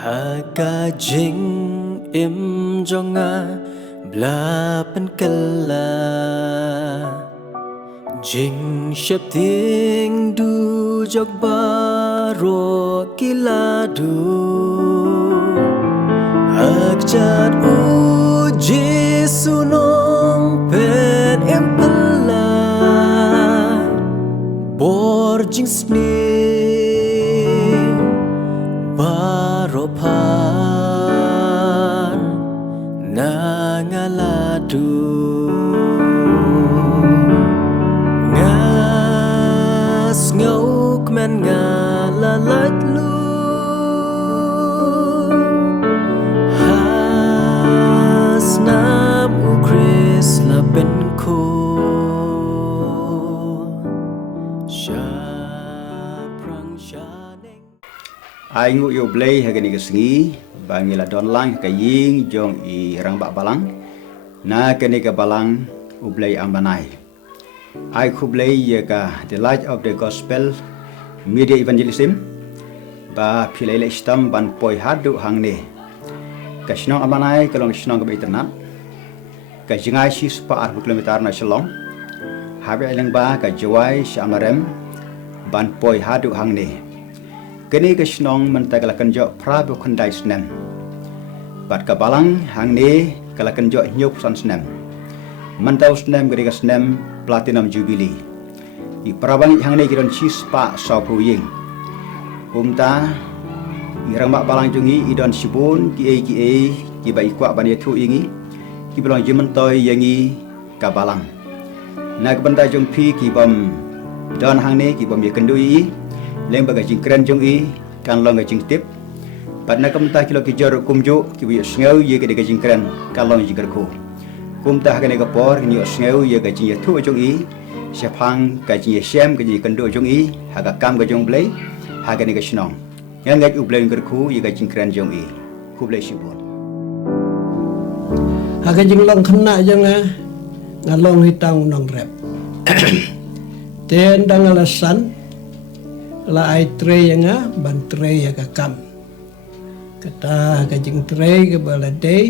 Haka jing im jonga blapan kala jing shep ting du jog baro kiladu hak jat u Jesu nong pen em pala bor jing sni baro pan nangaladu ngas ngau kmen ngalalat lu has nam u Chris la ben ko sha prang sha ai ngu yo blay hagani kesengi bangila donlang kaying jong I rang bak balang na kene ke balang ublay ambanai ai kublay ye ka the light of the gospel media evangelism ba philele stam ban poi hadu hangne ka snong ambanai kalong snong ke internet ka jingai si spa ar kilometer na shalom habe eleng ba ka jawai shamarem ban poi hadu hangne kini ke snong mentagalakan jo prabu kandai snem bat ka balang hangne kalakan jo nyop san snem mentau snem gede ka snem platinum jubilee I prabang hangne kiron chis pa sapu ying umta irang mak balang jungi idon sibun ki ba ikwa ban yetu ingi ki belong jimentoy yangi ka balang na ka banda jong pi ki bom don hangne ki bom ye kendui leng baga jing kren jong I kan long ga jing tip pat na kamta kilo ki jor kumju ki bi sngew ye ga de jing kren kan long jing ko kumta ha ga ne ga por ni sngew ye ga jing thu jong I siapang ga jing shem ga jing kendo jong I ha ga kam ga jong blai ha ga ne ga snong yang ga u blai ngar ku ye ga jing kren jong I ku blai sibon ha ga jing long khna jong ngalong hitang nong rep ten dang alasan la ai tre yang ban tre ya ka kam kata ka jing tre ke balade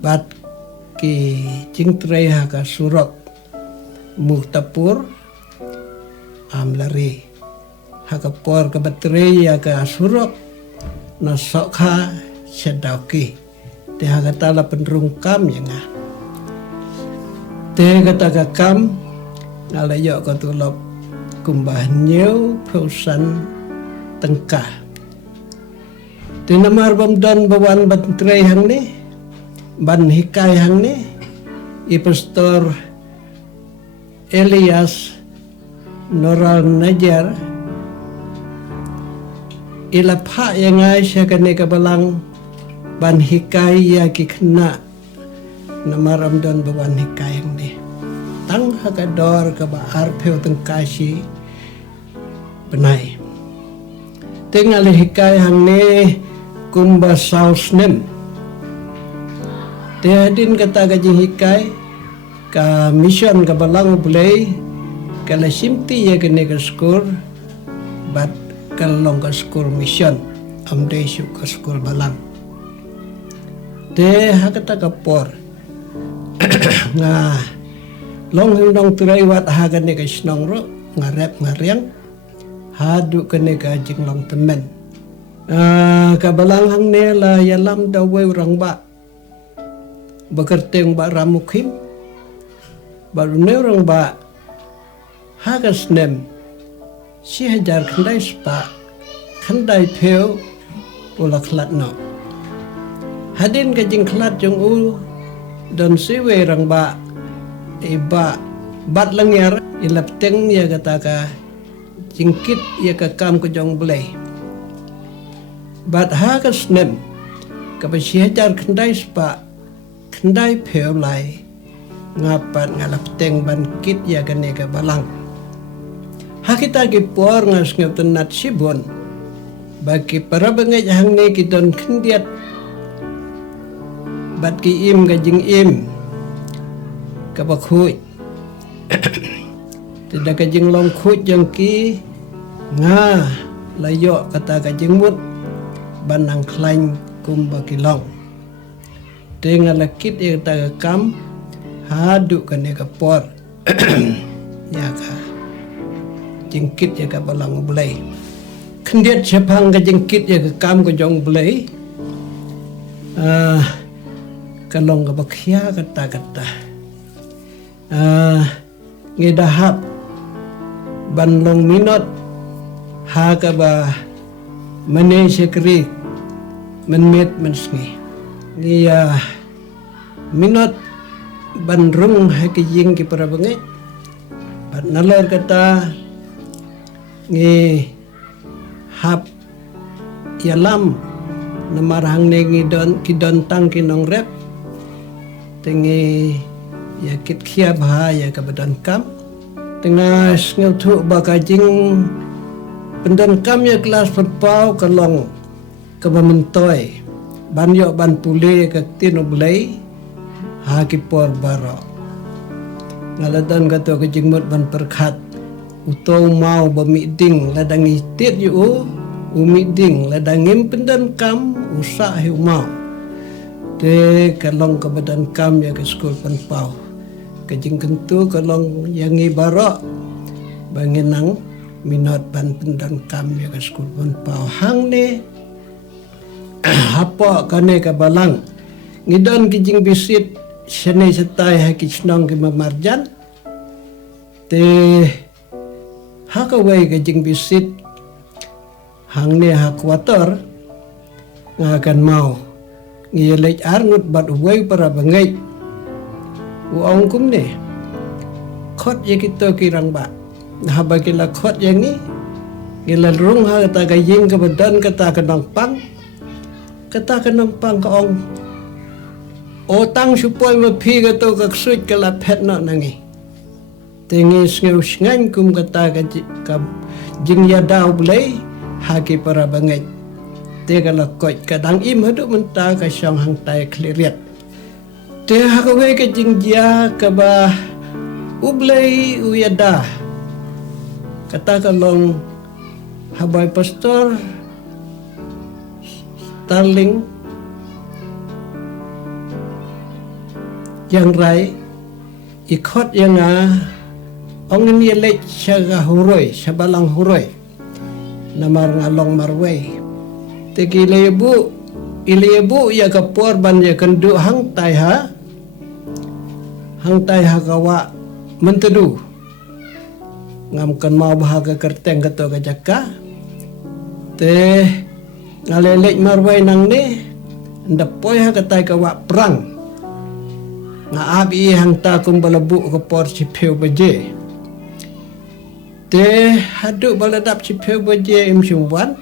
bat ki jing tre ha ka surok muhtapur amlari ha ka por ka batre ya ka surok na sokha sedauki te ha ka tala penrung kam yang te kata ka kam ngalayo ka tulop kumbah nyeu pausan tengkah di namar bamdan bawan bantrei hang ni ban hikai hang ni I pastor Elias Noral Najar ila pha yang ai sya kane ka balang ban hikai ya ki khna namar bamdan bawan hikai hang ni tang hakador ka ba arpheu tengkai si benai tinggal hikai hang ne kumba sausnem tehadin kata gaji hikai ka mission ka balang bulai kala simti ya kene ka skor bat kalong ka skor mission amdei su ka skor balang te hakata ka por nga long hindong turai wat hagane ka snong ro ngarep ngariang hadu kene ka jing long temen ka balang hang ne la yalam da we rang ba bekerteng ba ramukhim baru ne rang ba hagas nem si hajar khandai spa khandai pheu pola khlat no hadin ka jing khlat jong u don si we rang ba iba bat langyar ilap teng ya kata ka jingkit ya ka kam ko jong blai bat ha ka snem ka ba siajar khandai spa khandai pheu lai ngapat ngalap teng ban kit ya ka ne ka balang ha kita ki por ngas ngep tenat sibon bagi para bangaj hang ne ki don khndiat bat ki im ga jing im ka ba khui tidak kajing long khut jang ki nga layo kata kajing mut banang klain kumba kilong. Dengan lakit ia tagakam haduk kan ia kapor. Ya ka jengkit ya ka balang belai. Kendiat siapang ka jengkit ya ka kam ka jong belai. Kalong ka bakya kata-kata. Ngidahap banlong minot ha ka ba mane sekri menmet mensngi. Ngia minot banrung hakijing ki para bangay pat nalor kata ngi hap yalam namarhang ne kidon tang kinong rep tengi yakit kia bahaya kabadan kam tengah ngel tu bakajing pendan kam ya kelas perpau kalong kabamentoy banyo ban pule ka tino belai haki por baro ngaladan gato ka jingmot ban perkhat utau mau bamiding ladang itit yu umiding ladang impendan kam usa hiu mau te kalong ka badan kam ya ke skul pan pau ka jing kentu kalong yangi baro banginang minot ban pendan kam ya ke skul pan pau hang ne hapa kane ka balang ngidon kijing bisit sene setai haki snong ki mamarjan te hakawai kijing bisit hang ne hakwator ngakan mau ngilej arngut bat uwai para bangai uang kum ne khot ye kito kirang ba habagila khot yang ni gila rung ha kata gaying ka badan kata kanang pang kata kanang pang kaong otang supaya mapi kata kaksuit kala pet no nangi tingis ngeu ngan kum kata ka jing ya dau blai haki para bangai te kala koit kadang im hadu menta ka syang hang tai kliriat te hakawe ka jing dia ka ba ublai uyada kata kalong habai pastor Starling yang rai ikot yang ong ini lek syaga huroi sabalang huroi namar ngalong marway teki ilebu ya kapor ban ya kendu hang tai ha kawa mentedu ngamkan mau bahaga kerteng keto kajaka te ngalelek marway nang ni ndapoi ha katai kawa perang ngaabi hang ta kum balabu ke por cipeu baje te hadu baladap cipeu baje imsumwan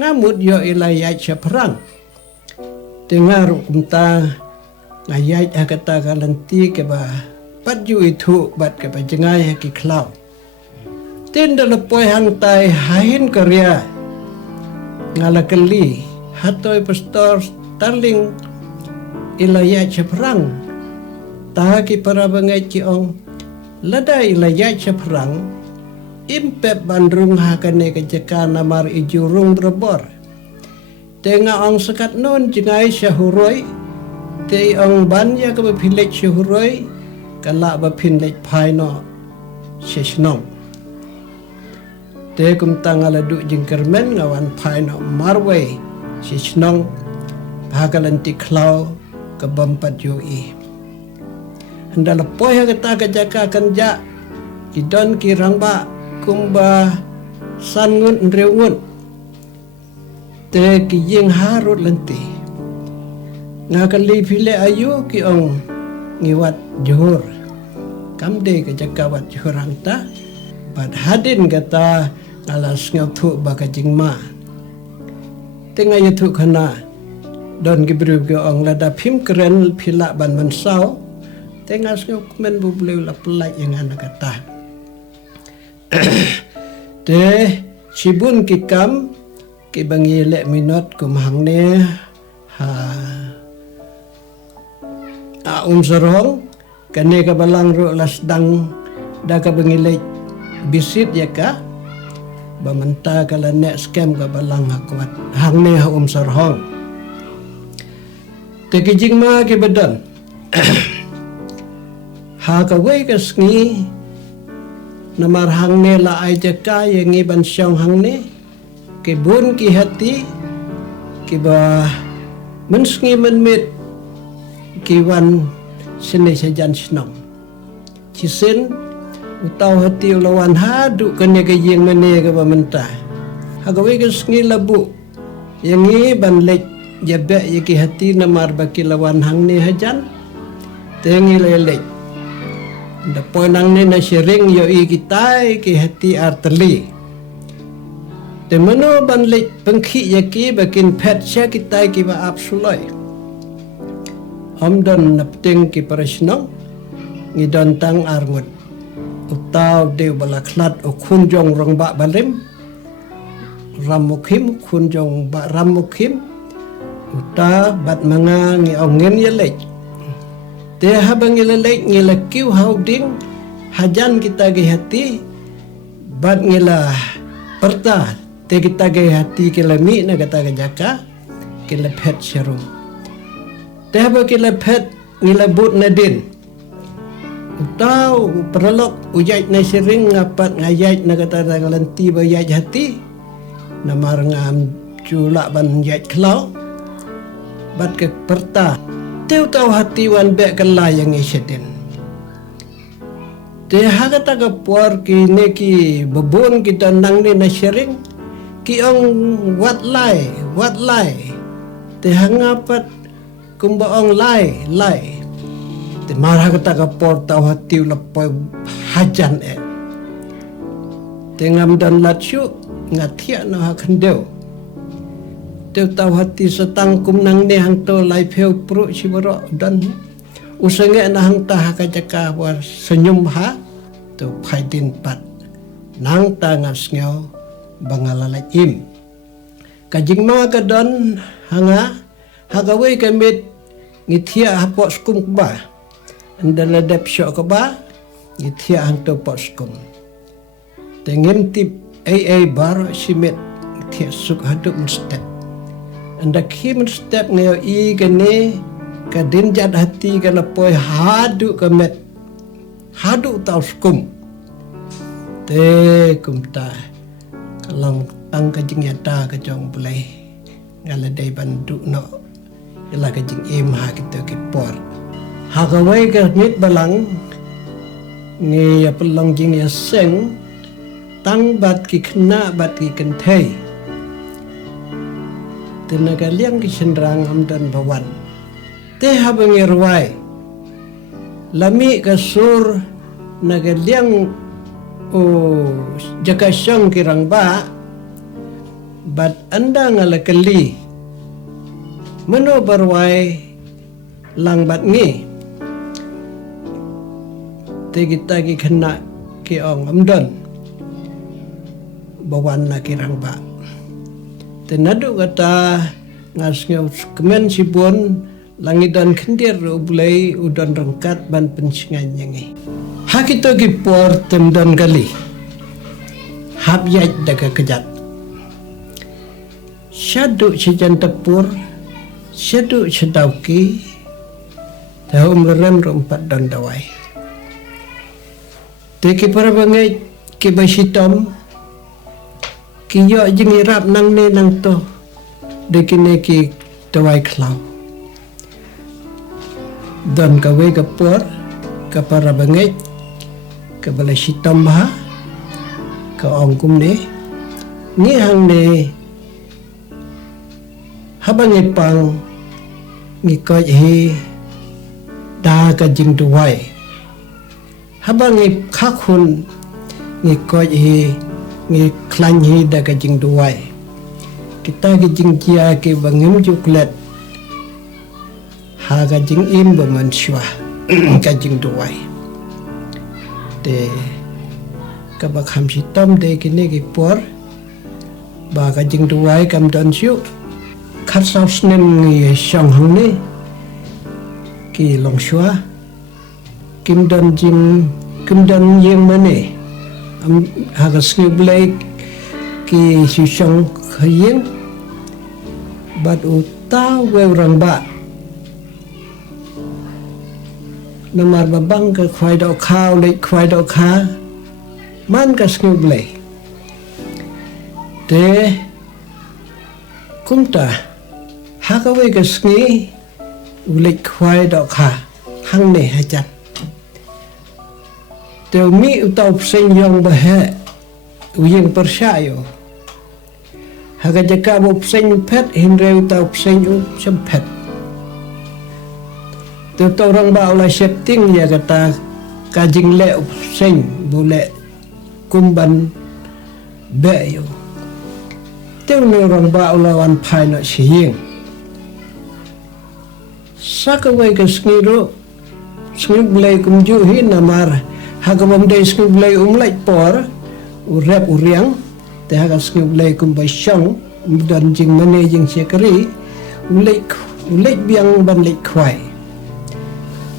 ngamut yo ilayat perang dengar kumta ngayat ha kata kalanti ke ba paju itu bat ke bajengai ki klau tin dalepoi hang tai hain karya ngalakeli hatoi pastor Starling ilayat perang tahaki para bangai kiong lada ilayat perang impep bandrung hakane kejaka namar ijurung berbor tengah ong sekat non jengai syahuroi te ong banya ke bapilek syahuroi kalak bapinlek paino sesnong te kum tangala du jingkermen ngawan paino marway sesnong hakalanti klau ke bampat yoi andala poya kata kejaka kanja kidon kirang ba kumba sangun ndreungun te kijing harut lenti ngakali pile ayu ki ong ngiwat johor kamde kejaka wat johorang ta bad hadin kata alas ngatu bakajing ma tengah yatu kana don gibru ke ong lada pim keren pila ban mansau tengah ngau men bubleu la pelai yang anak kata te cibun kikam ki bangi lek minot kumhang ne ha serong kane ka balang ro lasdang da ka bangi lek bisit ya ka bamanta kala nek scam ka balang hakwat hang ne ha sar hong te ki jing ma ke badan ha ka wei ka sngi namar hang ne la ai jaka yang ngi ban syong hang ne ke bun ki hati ki ba men sngi men mit ki wan sene sajan snong cisen utau hati lawan hadu kene ke yeng mene ke bamenta hagawe ke sngi labu yang ngi ban lek jabe ye ki hati namar baki lawan hang ne hajan tengi lelek da poinang ne na sering yo i kitai ki hati arteli te mano ban lek pengki ye ki bakin pet sya kitai ki ba absoloi amdan napting ki parasno ngidon tang arngut utau deu balaklat o kunjong rong ba balim ramukim kunjong ba ramukim uta bat manga ngi ongen yelek te habang yelek ngila kiu hauding hajan kita ge hati bat ngila perta te kita ge hati kila mi na kata ge jaka kila pet serum te haba kila pet ngila but nadin utau perlok ujaj na sering ngapat ngajaj na kata galanti bayaj hati namar ngam culak ban jaj klau bat ke perta teu tau hati wan be kala yang isedin te hagata ka puar ki ne ki bebon kita nang ni na sering ki ong wat lai te hangapat kumba ong lai te marah kata ka por tau hati lapoi hajan te ngam dan lachu ngatia no hakandeu te tau hati setang kum nang ne hang to lai pheu pro siboro dan usange na hang ta ka jaka war senyum ha to phaidin pat nang ta ngas ngau bangalala im kajing ma ka don hanga hagawe ka mit ngithia hapo skum ba andala dep syok ba ngithia hang to pot skum tengem tip ai bar simit ngithia suk haduk step anda kim step ngeo i gane ka dinjat hati ka lapoi hadu ka met hadu tau skum te kumta kalang tang ka jing yata ka jong play ngala dai bandu no ila ka jing im ha kita ki por ha ka wai ka mit balang ni ya pelang jing ya seng tang bat ki khna bat ki kenthei tenaga liang ki sendrang amdan bawan te habang irwai lami ka sur naga liang o jaka syang kirang ba bat anda ngala kali mano barwai lang bat ngi te kita ki khna ki ong amdan bawan na kirang ba tenadu kata ngasngau kemen sibon langidan kendir ubulai udan rengkat ban pensingan nyangi hakito ki por temdan kali hap yaj daga kejat syadu sejan tepur syadu sedauki tahu merem rompat dan dawai teki para bangai ki basitom kiyo jengirap nang ne nang to dekine ki dawai klau dan kawe kapur kapara bangai ka balai sitam bah ka ongkum ne ni hang ne habang ipang ni ko hi da ka jing duwai habang ip khakhun ni ko hi ngi klan hi da ka jing duwai kita ki jing kia ki bangim juklet ha ka jing im ba man shwa ka jing duwai te ka ba kham si tom de ki ne ki por ba ka jing duwai kam don shu khat sau snem ngi shong hang ne ki long shwa kim don yeng mane ha ka sni blake ki sisong khayeng bat utau we orang ba namar babang ke khwai do khao le khwai do kha man ka skub le te kumta hakawe ka sngi le khwai do kha hang ne ha chat te mi utau sen yong ba he uyeng persyayo haga jaka bo psen pet hindre utau psen sempet te orang ba ola setting ya kata kajing le psen boleh kumban beyo te orang ba ola wan pai no siyeng sakawai ke sngiru sngiblai kumju hi namar haga bom de sngiblai umlai por urep uriang te haga sngiblai kumbai syong dan jing mane jing sekeri ulek biang ban lek khwai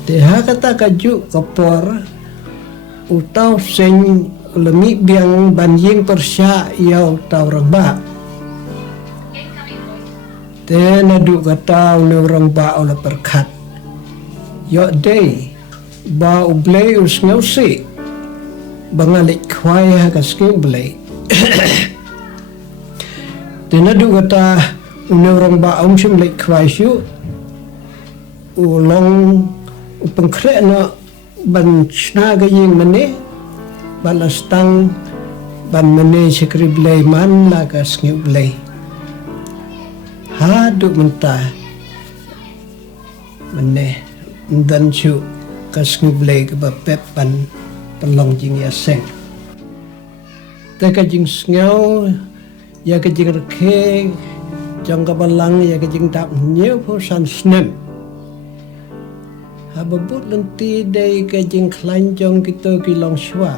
te haga ta kaju kapor utau seng lemi biang ban jing persya yau tau reba te nadu kata ule orang ba ola perkat yo day ba ublei usngausi bangalik khwai haga skiblei te nadu kata ule orang ba sim lek khwai syu ulong upengkre na ban chna ga ying mane balastang ban mane sekriblei man la ka skiblei hadu mentah mane dan chu kasngiblei ke bapep pan pelong jing ya seng te ka jing sngau ya ka jing rekhe jang ka balang ya ka jing tap nyeu pho san snem ha babut lenti dei ka jing klan jong kito ki long shwa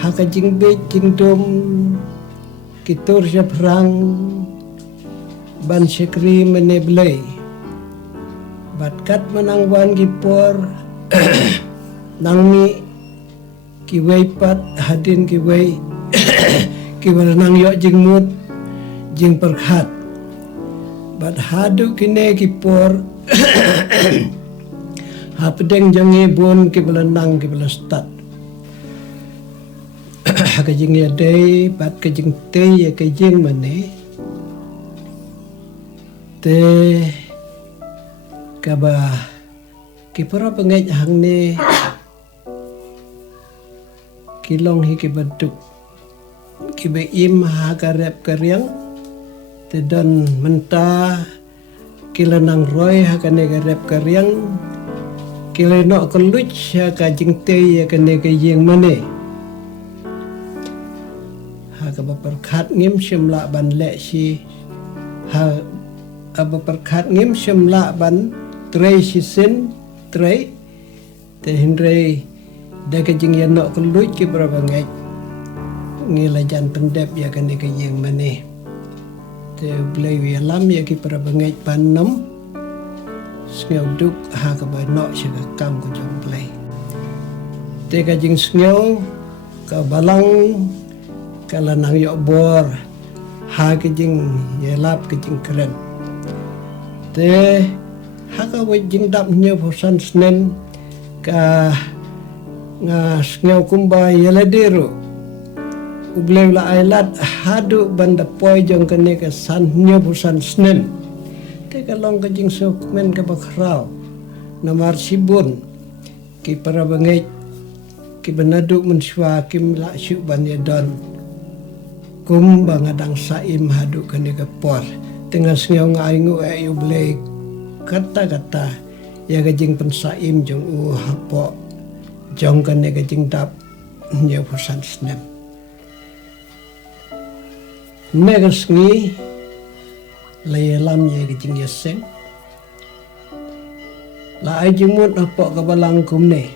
ha ka jing be jing dom kitur perang ban sekri meneblei batkat menang wan gipor nangmi kiwei pat hadin kiwei kiwei nang yo jing mut jing perkhat bat hadu kine gipor ha pedeng jange bon kiwei nang kiwei stat ka jing ya dei bat ka jing te ya ka jing mane te ka ba ki para pengai hang ne ki long hi ki bentuk ki be im ha ka rep ka riang te don menta ki lanang roi ha ka ne ka rep ka riang ki le no ka luch ha ka jing te ya ka ne ka jing mane ha perkhat ngim shimla ban le si ha perkhat ngim shimla ban trei si sin trei te hindrei da ka jing yan no kluj ki berapa ngai ngila jan pendep ya kan ka yeng mane te blei wi lam ya ki berapa ngai panom sngew duk ha ka ba no shi ka kam ko jong blei te ka jing sngew ka balang kala nang yo bor ha ke jing yelap ke jing keren te ha ka we jing dap nyo phosan snen ka nga sngew kumba yeladero ubleu la ailat hadu banda poi jong kene ka san nyo phosan snen te ka long ka jing sok men ka bakrau namar sibun ki para bangai ki benaduk menswa kim la syuk ban yadon kum bangadang saim hadu kene ke por tengah sngeu ngaingu e ublei kata-kata ya gajing pensaim jong hapo jong kene gajing dap nya pusan snem megasngi layelam ya gajing yeseng la ajimut hapo kabalang kumne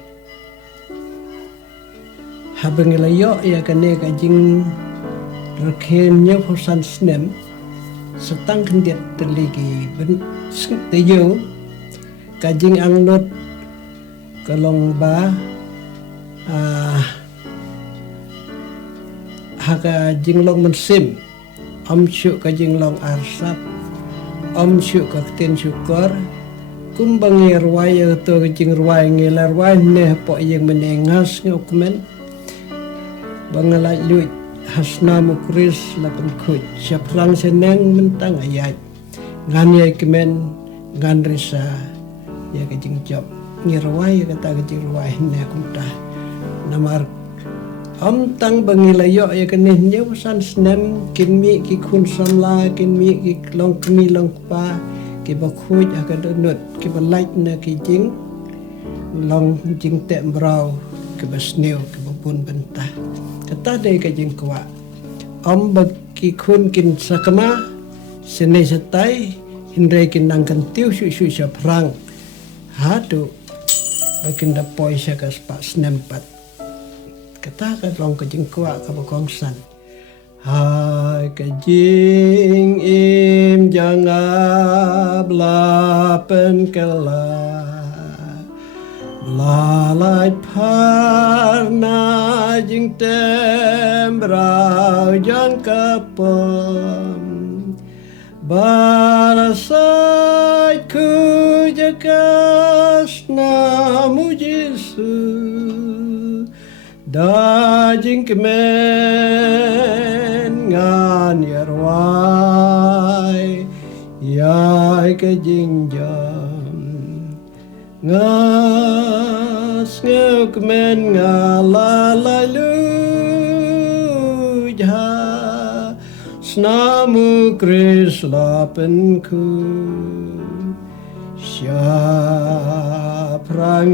habeng layo ya kene gajing rekhennya pusan snem setang kendiat terligi ben teyo kajing angnot kalong ba haka jinglong mensim syuk ka jinglong arsap syuk ka tin syukor kumbangi ruai to ka jing ruai ngela ruai ne po yang menengas ngokmen bangalai luit hasna mukris lapan kuj siaprang seneng mentang ayat ngan yai kemen ngan risa ya ka jing job ngirwai ya kata ka jing ruai ne kumta namar tang bangilayo ya kenih nya pesan senem kinmi ki kun samla kinmi ki long kmi long pa ki bakhuj aka donut ki balait na ki jing long jing te brau ki basneu ki bapun bentah kata dei ka jing kwa bak ki kun kin sakama senai setai hindai kin nang kan tiu shu sha prang hadu bakin da poi sha ka spa snempat kata ka long ka jing kwa ka bakong san hai ka jing im jangab lapen kala lalai parna jing tembrau jang kapom barasai ku jakas namu Yesus dajing kemen ngan yarwai yai ke jingjam ngas ngeu kemen ngalalu jah snamu kris lapenku prang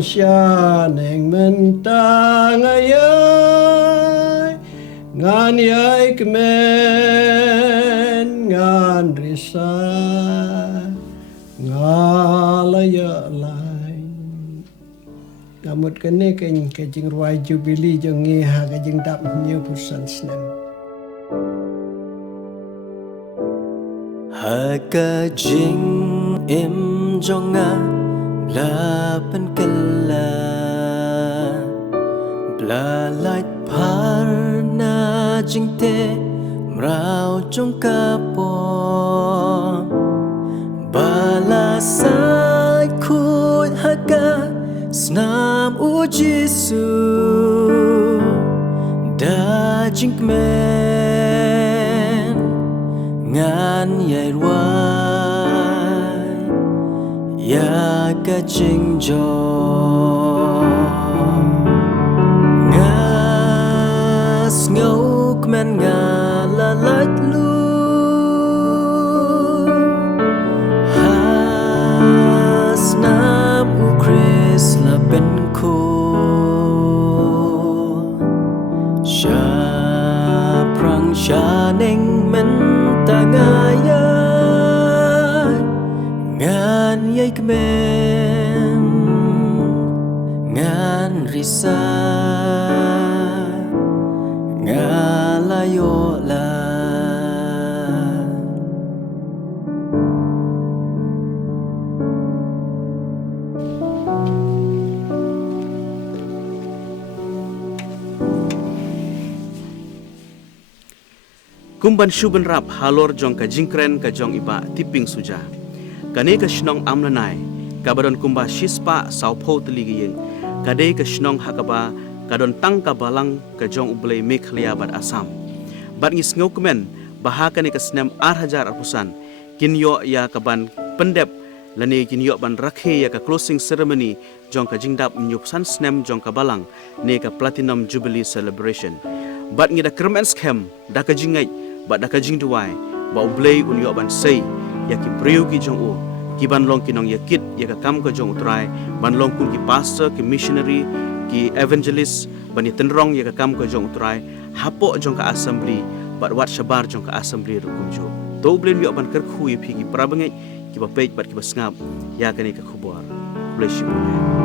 neng mentang ayai ngan yai kemen ngan risa ngalaya lai ngamut kene ken kejing ruai jubili jongi ha kejing dap nyu pusan snem Haka jing im jonga blapen kala blalait parna jing te mrau jong kapo balasai kut haka snam u Jesu da jing men ngan yai ruai ya ka jing jo ngas ngau kmen ngala lat lu has nam u Chris la ben ko sha prang sha neng men tangaya ngan yai kemen ngan risa ngalayo la Kumban shuban rap halor jong ka jingkren ka jong iba tiping suja. Kane ka shnong amlanai kabadon kumba shispa saupho teligiyeng. Kade ka shnong hakaba kadon tang ka balang ka jong ublay Meghalaya bad Assam. Bad ngis ngokmen bahaka ni ka snem arhajar arpusan kinyo ya kaban pendep lani kinyo ban rakhe ya ka closing ceremony jong ka jingdap nyupsan snem jong ka balang ne ka platinum jubilee celebration. Bad ngida kermen scam da ka jingai ba da ka jing duai ba ublay unyo ban sei ya ki breu ki jong u ki ban long ki nong ya kit ya ka kam ka jong utrai ban long kun ki pastor ki missionary ki evangelist ban ya tenrong ya ka kam ka jong utrai hapo jong ka assembly ba wat shabar jong ka assembly rukum jo to ublay yo ban ker khu ya phi ki prabangai ki ba page ba ki ba snap ya ka ni ka khubor bless you.